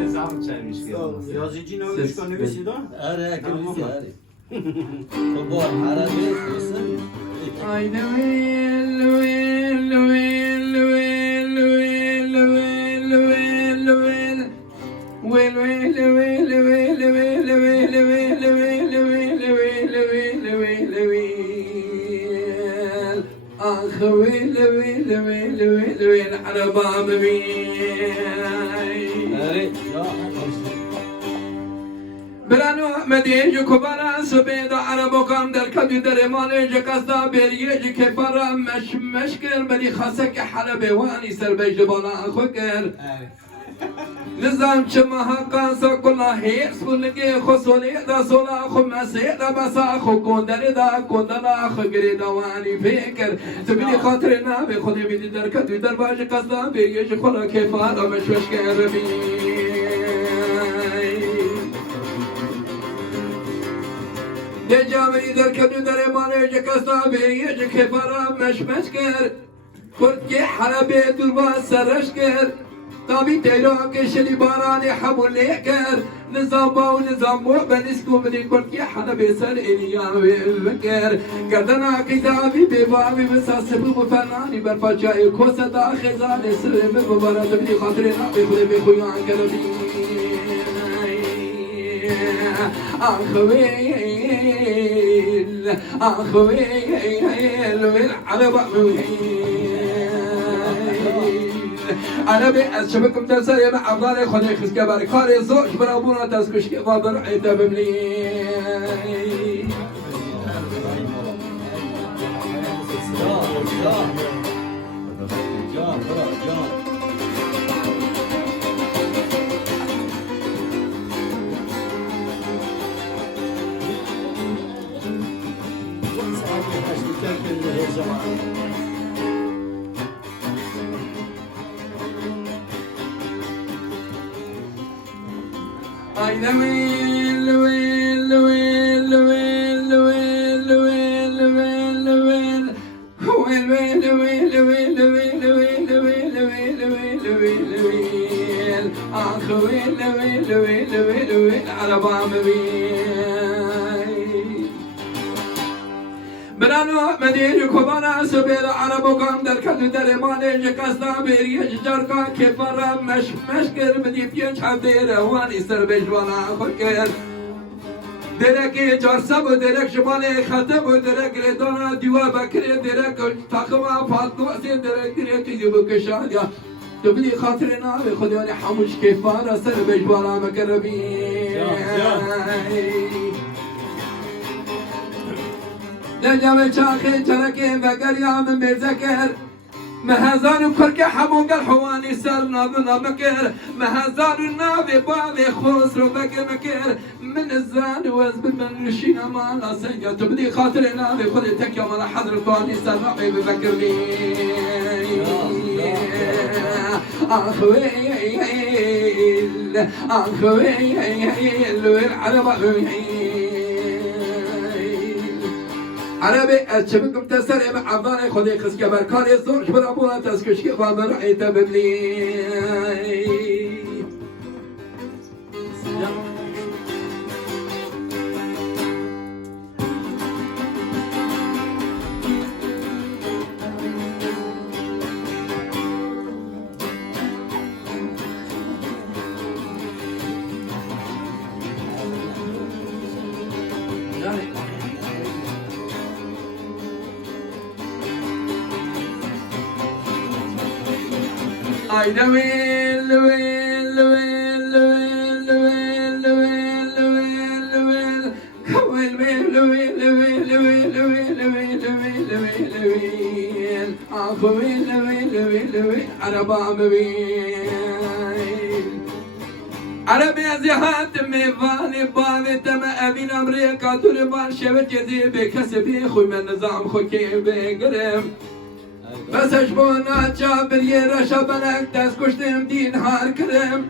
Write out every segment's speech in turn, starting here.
نظام چایمیش که yazıcı ne olmuş kan nefesi de? آره کنیسی آره تو بار عربی بسن Haydi vil vil vil vil vil vil vil vil Vil vil vil vil vil vil vil vil vil vil vil Ah vil vil vil vil vil arabam vil آره یا برانو مدیج کبارا سبید عربو کام در کدی در مالج قصدا بریج که برا مش کر بدی خاصه که حلب وانی سر بیج بالا خو کر نظام چما قاسا کلا هیس بلگی خسونی دا سولا خو مسی دا بسا خو کندری دا کندلا خو گری دا وانی فکر سبیلی خاطر نبی خودی بیدی در کدی در باج قصدا بریج خلا که فارا مش کر بی یه جامعی در کنی در مالج کسا بیج که برا مش کر کرد که حربه دلوا سرش کر تابی تیرا که شلی بارانی حمول کر نظام با و نظام مو بنسکو بدی کرد که حربه سر اینیا بکر گردنا کتابی بیبابی مساسبی بفنانی برفا جای کوسا دا خزان سر ببارد بدی خاطر نابی خود بخویان کردی أخويل والعرب أنا بأشبكم تسري مع أفضل خلي خس كبار كاري زوج برابونا تسكش كفاضر عيدا بملي أين ويل ويل ويل ويل ويل ويل ويل ويل ويل ويل ويل ويل ويل ويل ويل ويل ويل ويل ويل أخ ويل ويل ويل ويل ويل على بام ويل برانو مدیر کبارا سبیل عربو کام در کدو در مالج قصدا بریج جرکا که فرا مش کر بدی پیچ هفته روانی سر بجوانا خود کر درکی جرسب و درک شمال خطب و درک ردانا دیوا بکری درک تاخما فاطمه سی درک درکی دیو بکشاد یا تو بدی خاطر ناوی خودیانی حموش که فرا سر بجوانا مکربی لجام چاخی چرکی وگریام مرزکر مهزان کرک حمون گل حوانی سر نابنا مکر مهزان نابی بابی خوص رو بکر مکر من الزان وزب من نشینا مالا سنجا تو بدی خاطر نابی خودی تکیا مالا حضرتوانی سر نابی ببکر لی آخویل آخویل والعرب عربي أشبكم تسرع مع عبارة خذي خس كبر كاري زوج برابونا تسكش كفا مرعي تبلي I know will على باب عربي زهاد ميفاني باني تم أبين أمريكا تلبان شبت يدي بكسبي خوي من نظام خوي كيف بقرم بس اشبونا جابر يرشا بلك دست كشتم دين هار كرم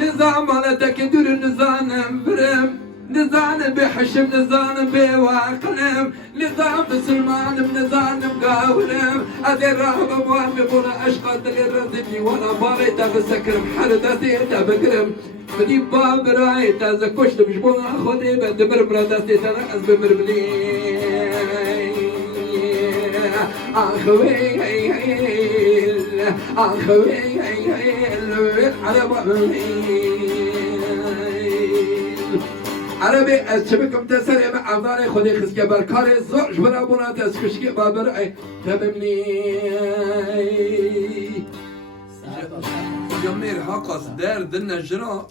نظام على تكدر نظام برم نزان بحشم نزان بواقلم نظام سلمان نزان مقاولم أذي الرهب أبوان ببونا أشقى دلي رزقني ولا باري تغسكرم حردتي تبقرم بدي باب راي تازا كشت بجبونا خودي بدمر برادتي تنقز بمربلي أخوي أخوي على عربي أشبكم تسري مع عفاري خذي خسكي بركاري زوج برابونا تسكشكي بابرأي تبمني جميل حقص دار دنا جرا